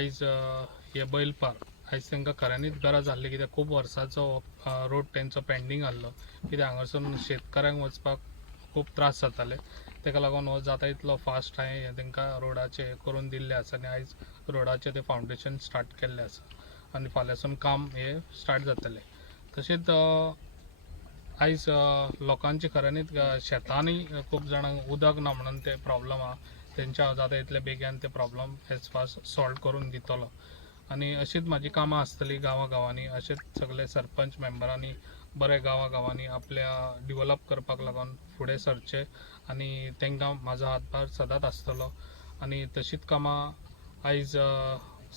आयज हे बैलपार आयज तांकां खऱ्यांनीच गरज आसली, कित्याक खूब वर्सांचो रोड तेंचो पेंडींग आसलो, कित्याक हांगासून शेतकऱ्यांक वचपाक खूब त्रास जाताले। ताका लागून हो जाता इतलो फास्ट हांवें तांकां रोडाचें करून दिल्लें आसा आनी आयज रोडाचें तें फावंडेशन स्टार्ट केल्लें आसा आनी फाल्यांसून काम हे स्टार्ट जातलें। तशेंच आयज लोकांचे खऱ्यांनीच शेतांनी खूब जाणांक उदक ना म्हणून ते प्रॉब्लम आहा, तेंच्या जाता इतले बेगीन ते प्रॉब्लम एज फास्ट सॉल्व करून दितलो आनी अशीच म्हाजी कामां आसतली गांवांनी। अशेंच सगळे सरपंच मेंबरांनी बरे गांवांनी आपल्या डिवेलप करपाक लागून फुडें सरचे आनी तांकां म्हाजो हातभार सदांच आसतलो। आनी तशीच कामां आयज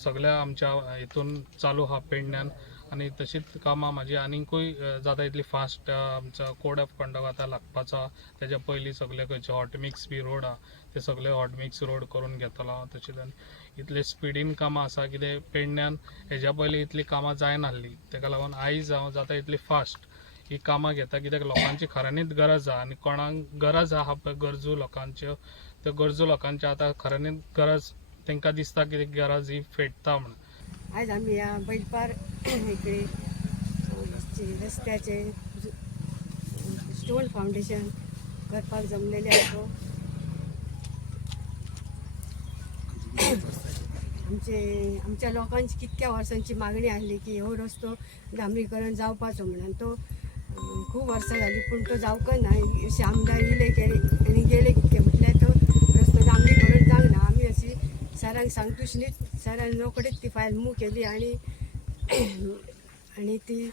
सगळ्या आमच्या हितून चालू आहा पेडण्यान आनी तशीच कामां म्हाजी आनिकूय जाता इतली फास्ट आमचो कोड ऑफ कंडक्ट आतां लागपाचो आहा, तेज्या पयलीं सगळे खंयचे हॉट मिक्स बी रोड आहा ते सगळे हॉट मिक्स रोड करून घेतलो हांव। तशेंच इतले स्पिडीन कामां आसा कितें पेडण्यान हेज्या पयलीं इतली कामां जायनासली, ताका लागून आयज हांव जाता इतली फास्ट ही कामां घेता, कित्याक लोकांची खऱ्यांनीच गरज आहा आनी कोणाक गरज आहा पळय गरजू लोकांच्यो, त्यो गरजू लोकांची आतां खऱ्यांनीच गरज तांकां दिसता की गरज ही फेटता म्हणून। आज आम्ही या बैलपार इकडे रस्त्याचे स्टोन फाउंडेशन करपाक जमलेले आसो। आमच्या लोकांची कितक्या वर्सांची मागणी आसली की हो रस्तो डांबरीकरण जावपाचो म्हणून, तो खूब वर्सां जाली पूण तो जावकच ना। अशे आमदार इले आनी गेले कितके म्हटल्यार तो रस्तो डांबरीकरण जावंक ना। आमी अशी सरांक सांगतूच न्ही, सरान रोखडीच ती फायल मूव केली आणि ती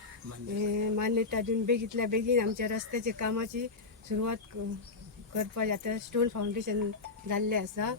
मान्यता दिवन बेगीतल्या बेगीन आमच्या रस्त्याच्या कामाची सुरवात करपाची आता स्टोन फाउंडेशन जाल्लें आसा।